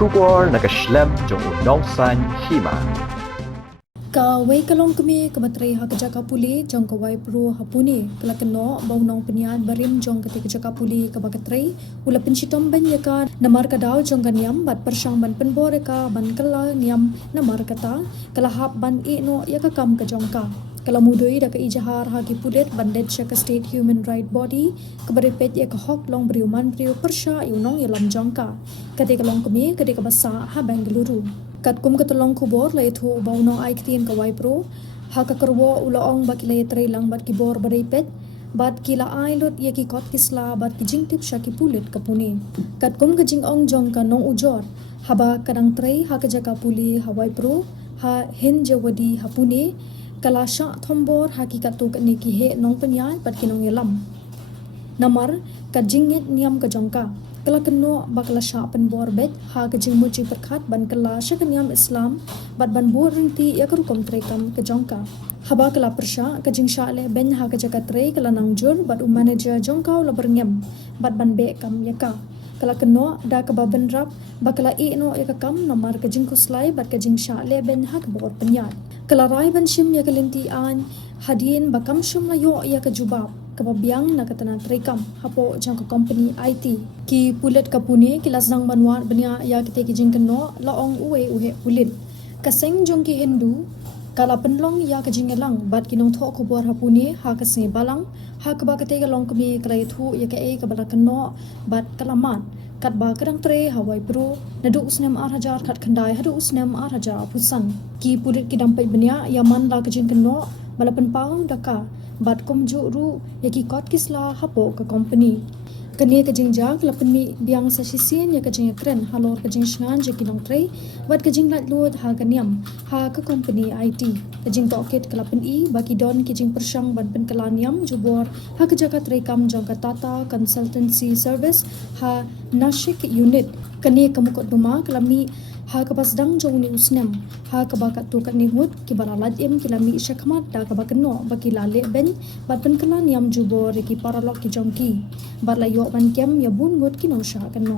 Pynbor nakaslem jong unongsan Hima. Kawai ka Longkmie ka Trei ha kejaka puli jong kawai pro hapuni kala keno bau nong penyan barim jong kete kejaka puli ka Trei ula pensitom ban ya ka Namar ka daw jong ka Niam bat persang ban Pynbor ka ban kala Niam Namar kata kala hap ban I no ya ka kam ka jong ka kala mudoi da ka ijahar ha ki pudet banded sya ka state human right body ka beripet ya ka hok long briuman briu persya yunong ya lam jong ka kate ka Longkmie kate ka basa ha Bengaluru kat kum katulong kubor la itu bau no ai ktin ka wai pro ha ka kerwo ulaong bak le Trei lang bat ki bor beripet bat kila ai lut ye ki kot kisla bat ki jing tip sya ki pulit ka puni kat kum ka jing ong jong ka nong ujor haba kadang Trei ha ka jaka puli ha wai pro ha hin jawadi ha puni kala sya thombor ha ki katu ka ni ki he nong penyai bat ki nong yelam Namar ka jingit Niam ka jongka kala keno bakla sya Pynbor bet ha ka jing muci perkat ban kala sya ka Niam Islam bat ban bur rinti ya ka rukom Trei kam ka jongka haba kala persya ka Jingshah le ben ha ka jaka Trei kala nangjur bat manager jongka la berngem bat ban be kam ya ka kala keno da ka baben rap bakala I no ya ka kam Namar ka jing kuslai bat ka Jingshah le ben ha ka bor penyat kala rai ban shim ya ka linti an hadien bakam shum la yo ya ka jubab kababiang na katana Trei kam hapo jang ka company IT ki pulet ka puni kilas nang banwat benya ya kite ki jing keno laong uwe uhe pulit kaseng jong ki Hindu kala penlong ya ka jingelang bat kinong tho ko bor hapuni ha ka se balang ha ka ba kate ka Longkmie krai thu ya ka e ka bala keno bat kalaman kat ba kadang Trei hawai pro nadu usnem ar hajar khat khandai hadu usnem ar hajar pusan ki pulit ki dampai benya yaman la ka jing keno balapan paung daka bat komju ru yaki kot kisla hapo ka company kani ka Jingshah kala penmi biang sa sisien ya ka jing kren halor ka Jingshah je ki nong Trei bat ka jing lat lut ha ka Niam ha ka company IT ka jing toket kala peni baki don ki jing persang ban pen kala Niam jubor ha ka jaka Trei kam jong ka Tata consultancy service ha Nashik unit kani ka mukot duma kala mi ha ka pasdang jong ni usnem ha ka ba ka tu ka ni mut ki baralat em ki lami syakmat da ka ba keno ba ki lale ben bat pen kala Niam jubor ki paralok ki jong ki bat la yo ban kem ya bun mut ki nong sha keno